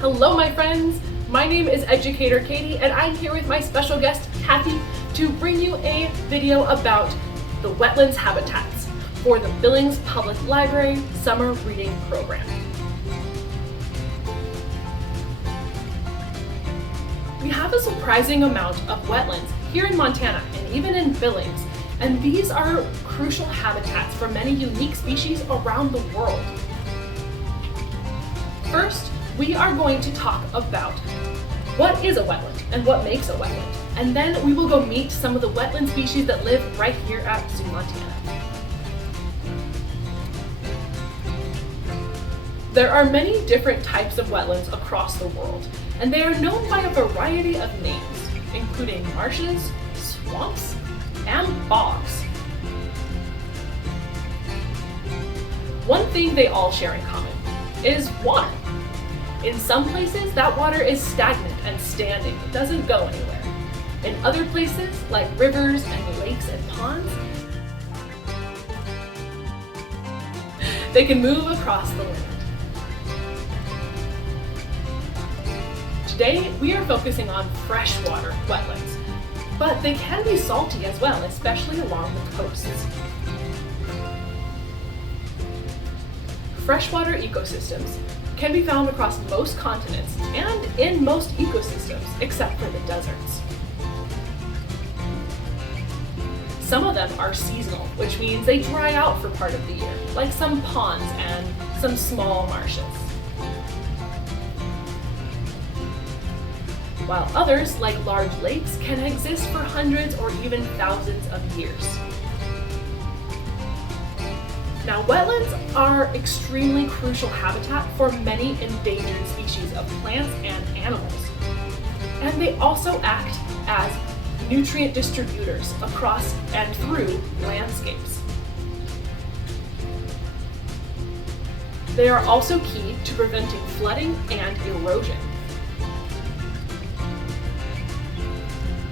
Hello my friends, my name is Educator Katie and I'm here with my special guest Cathy to bring you a video about the wetlands habitats for the Billings Public Library Summer Reading Program. We have a surprising amount of wetlands here in Montana and even in Billings, and these are crucial habitats for many unique species around the world. First, we are going to talk about what is a wetland and what makes a wetland, and then we will go meet some of the wetland species that live right here at ZooMontana. There are many different types of wetlands across the world, and they are known by a variety of names, including marshes, swamps, and bogs. One thing they all share in common is water. In some places, that water is stagnant and standing. It doesn't go anywhere. In other places, like rivers and lakes and ponds, they can move across the land. Today, we are focusing on freshwater wetlands, but they can be salty as well, especially along the coasts. Freshwater ecosystems can be found across most continents and in most ecosystems except for the deserts. Some of them are seasonal, which means they dry out for part of the year, like some ponds and some small marshes. While others, like large lakes, can exist for hundreds or even thousands of years. Now, wetlands are extremely crucial habitat for many endangered species of plants and animals. And they also act as nutrient distributors across and through landscapes. They are also key to preventing flooding and erosion.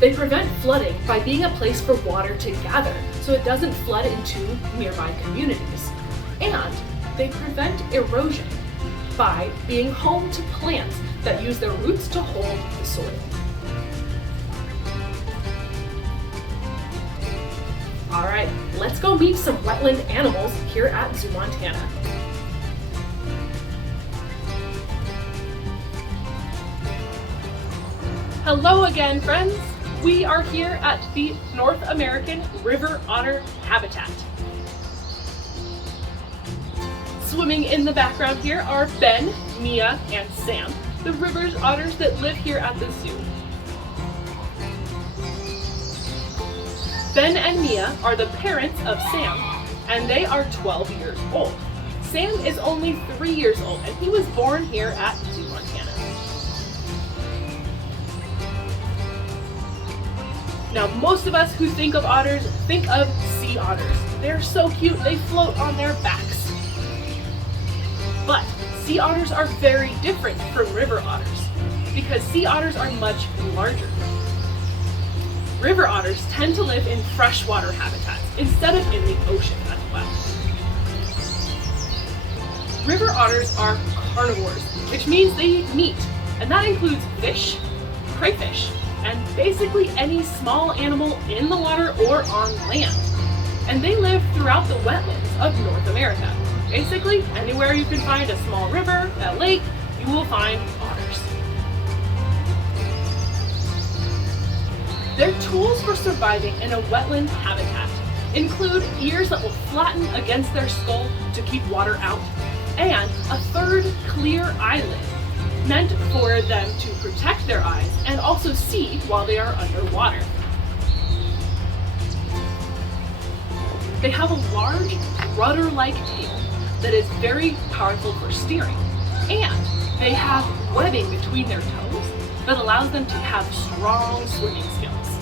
They prevent flooding by being a place for water to gather so it doesn't flood into nearby communities. And they prevent erosion by being home to plants that use their roots to hold the soil. All right, let's go meet some wetland animals here at ZooMontana. Hello again, friends. We are here at the North American river otter habitat. Swimming in the background here are Ben, Mia, and Sam, the river otters that live here at the zoo. Ben and Mia are the parents of Sam, and they are 12 years old. Sam is only 3 years old, and he was born here at ZooMontana. Now, most of us who think of otters think of sea otters. They're so cute, they float on their backs. But sea otters are very different from river otters because sea otters are much larger. River otters tend to live in freshwater habitats instead of in the ocean as well. River otters are carnivores, which means they eat meat, and that includes fish, crayfish, and basically any small animal in the water or on land. And they live throughout the wetlands of North America. Basically, anywhere you can find a small river, a lake, you will find otters. Their tools for surviving in a wetland habitat include ears that will flatten against their skull to keep water out, and a third clear eyelid, meant for them to protect their eyes and also see while they are underwater. They have a large rudder-like tail that is very powerful for steering, and they have webbing between their toes that allows them to have strong swimming skills.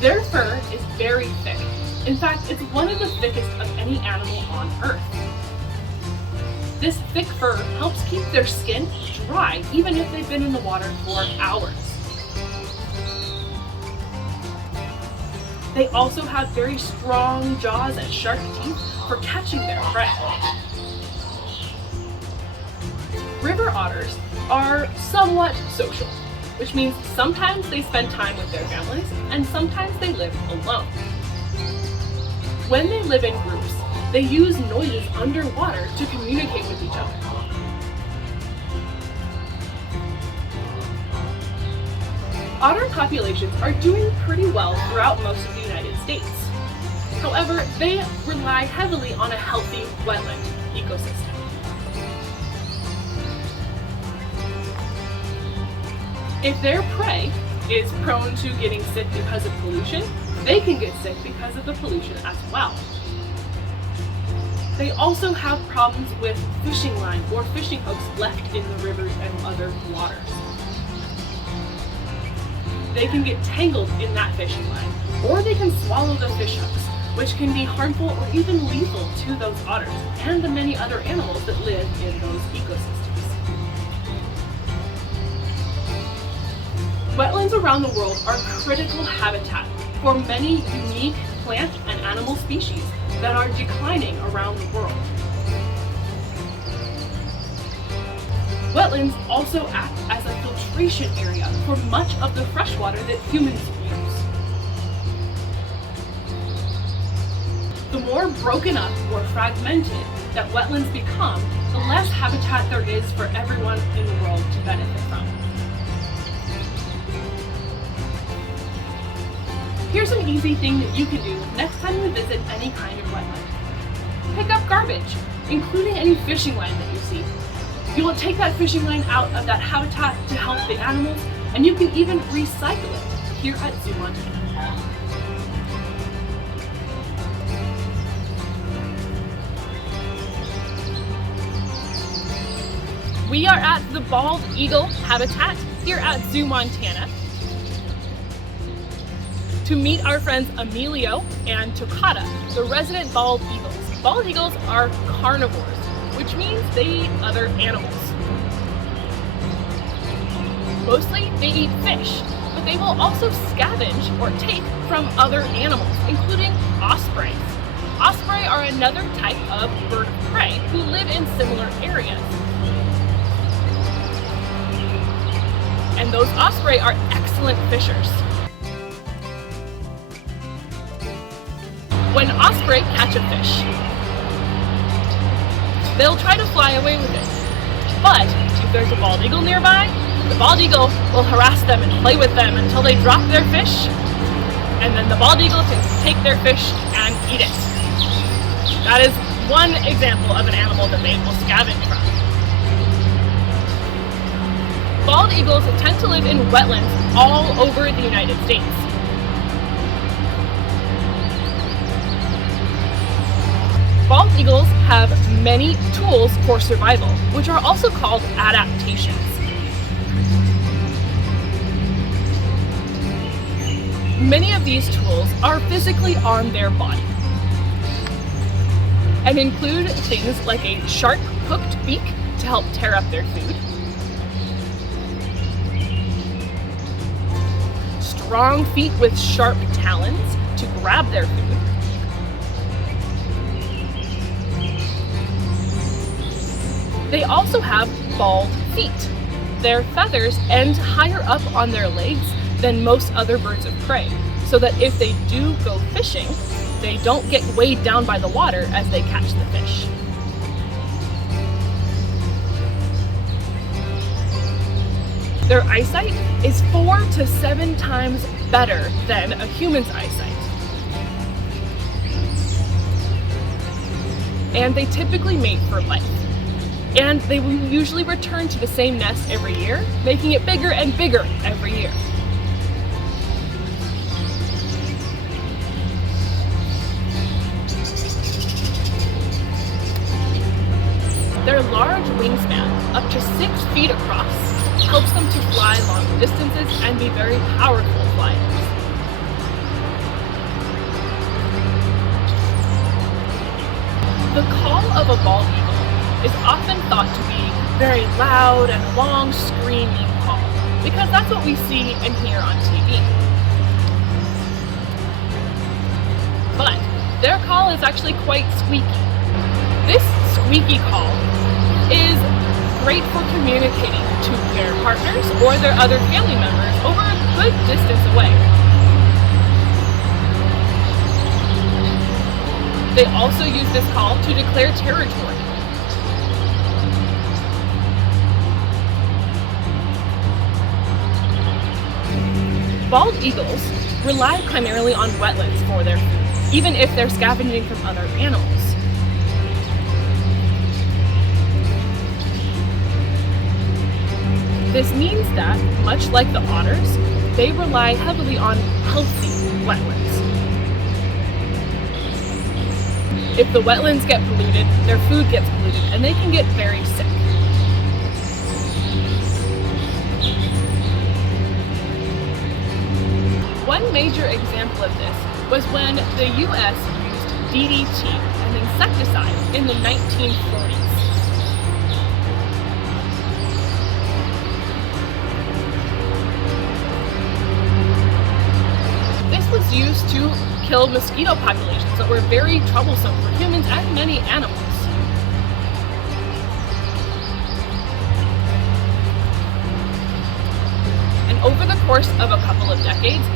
Their fur is very thick. In fact, it's one of the thickest of any animal on Earth. This thick fur helps keep their skin dry even if they've been in the water for hours. They also have very strong jaws and sharp teeth for catching their prey. River otters are somewhat social, which means sometimes they spend time with their families and sometimes they live alone. When they live in groups, they use noises underwater to communicate with each other. Otter populations are doing pretty well throughout most of the United States. However, they rely heavily on a healthy wetland ecosystem. If their prey is prone to getting sick because of pollution, they can get sick because of the pollution as well. They also have problems with fishing line or fishing hooks left in the rivers and other waters. They can get tangled in that fishing line, or they can swallow the fish hooks, which can be harmful or even lethal to those otters and the many other animals that live in those ecosystems. Wetlands around the world are critical habitat for many unique plant and animal species that are declining around the world. Wetlands also act as a filtration area for much of the freshwater that humans use. The more broken up or fragmented that wetlands become, the less habitat there is for everyone in the world to benefit from. Here's an easy thing that you can do next time you visit any kind of wetland. Pick up garbage, including any fishing line that you see. You will take that fishing line out of that habitat to help the animals, and you can even recycle it here at ZooMontana. We are at the bald eagle habitat here at ZooMontana to meet our friends Emilio and Toccata, the resident bald eagles. Bald eagles are carnivores, which means they eat other animals. Mostly they eat fish, but they will also scavenge or take from other animals, including ospreys. Osprey are another type of bird of prey who live in similar areas. And those osprey are excellent fishers. When osprey catch a fish, they'll try to fly away with it. But if there's a bald eagle nearby, the bald eagle will harass them and play with them until they drop their fish, and then the bald eagle can take their fish and eat it. That is one example of an animal that they will scavenge from. Bald eagles tend to live in wetlands all over the United States. Bald eagles have many tools for survival, which are also called adaptations. Many of these tools are physically on their body and include things like a sharp hooked beak to help tear up their food, strong feet with sharp talons to grab their food, they also have bald feet. Their feathers end higher up on their legs than most other birds of prey, so that if they do go fishing, they don't get weighed down by the water as they catch the fish. Their eyesight is 4 to 7 times better than a human's eyesight. And they typically mate for life. And they will usually return to the same nest every year, making it bigger and bigger every year. Their large wingspan, up to 6 feet across, helps them to fly long distances and be very powerful flyers. The call of a bald eagle is often thought to be very loud and long screaming call, because that's what we see and hear on TV. But their call is actually quite squeaky. This squeaky call is great for communicating to their partners or their other family members over a good distance away. They also use this call to declare territory. Bald eagles rely primarily on wetlands for their food, even if they're scavenging from other animals. This means that, much like the otters, they rely heavily on healthy wetlands. If the wetlands get polluted, their food gets polluted, and they can get very sick. One major example of this was when the U.S. used DDT, an insecticide, in the 1940s. This was used to kill mosquito populations that were very troublesome for humans and many animals. And over the course of a couple of decades,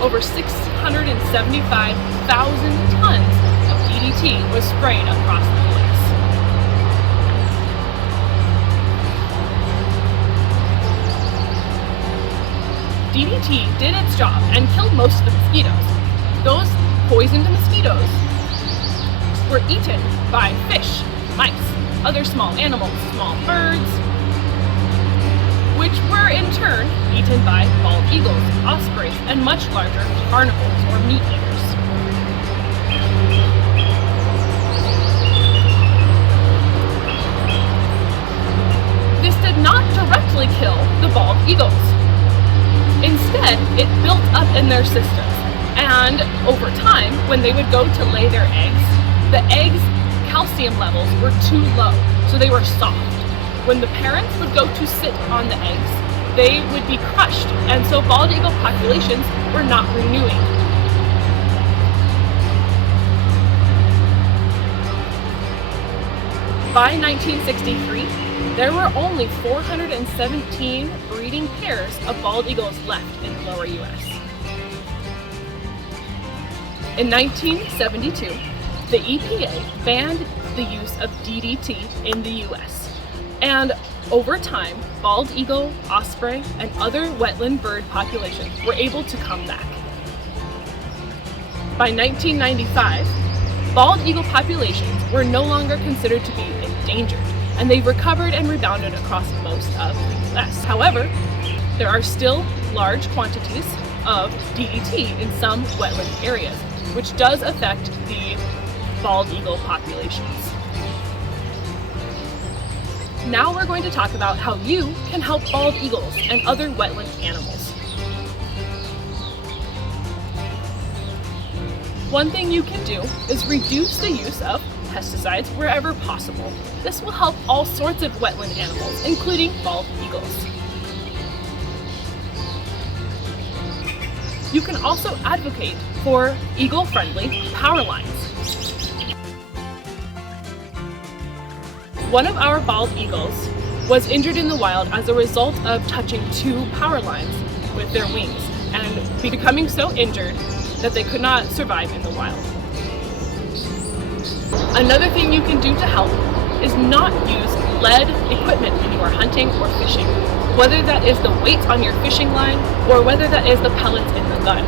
over 675,000 tons of DDT was sprayed across the U.S. DDT did its job and killed most of the mosquitoes. Those poisoned mosquitoes were eaten by fish, mice, other small animals, small birds, which were in turn eaten by bald eagles, ospreys, and much larger carnivores or meat eaters. This did not directly kill the bald eagles. Instead, it built up in their systems, and over time, when they would go to lay their eggs, the eggs' calcium levels were too low, so they were soft. When the parents would go to sit on the eggs, they would be crushed, and so bald eagle populations were not renewing. By 1963, there were only 417 breeding pairs of bald eagles left in the lower U.S. In 1972, the EPA banned the use of DDT in the U.S. And over time, bald eagle, osprey, and other wetland bird populations were able to come back. By 1995, bald eagle populations were no longer considered to be endangered, and they recovered and rebounded across most of the U.S. However, there are still large quantities of DDT in some wetland areas, which does affect the bald eagle populations. Now we're going to talk about how you can help bald eagles and other wetland animals. One thing you can do is reduce the use of pesticides wherever possible. This will help all sorts of wetland animals, including bald eagles. You can also advocate for eagle-friendly power lines. One of our bald eagles was injured in the wild as a result of touching 2 power lines with their wings and becoming so injured that they could not survive in the wild. Another thing you can do to help is not use lead equipment when you are hunting or fishing, whether that is the weight on your fishing line or whether that is the pellets in the gun.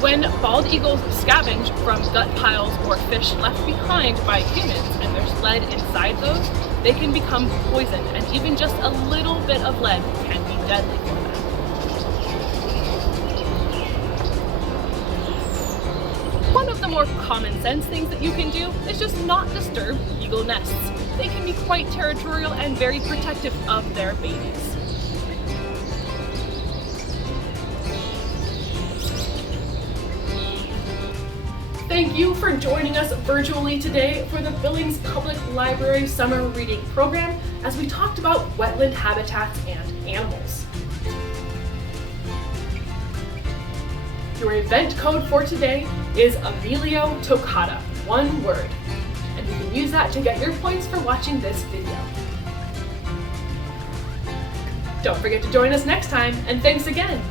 When bald eagles scavenge from gut piles or fish left behind by humans and there's lead inside those, they can become poisoned, and even just a little bit of lead can be deadly for them. One of the more common sense things that you can do is just not disturb eagle nests. They can be quite territorial and very protective of their babies. Thank you for joining us virtually today for the Billings Public Library Summer Reading Program as we talked about wetland habitats and animals. Your event code for today is Emilio Toccata, one word, and you can use that to get your points for watching this video. Don't forget to join us next time, and thanks again!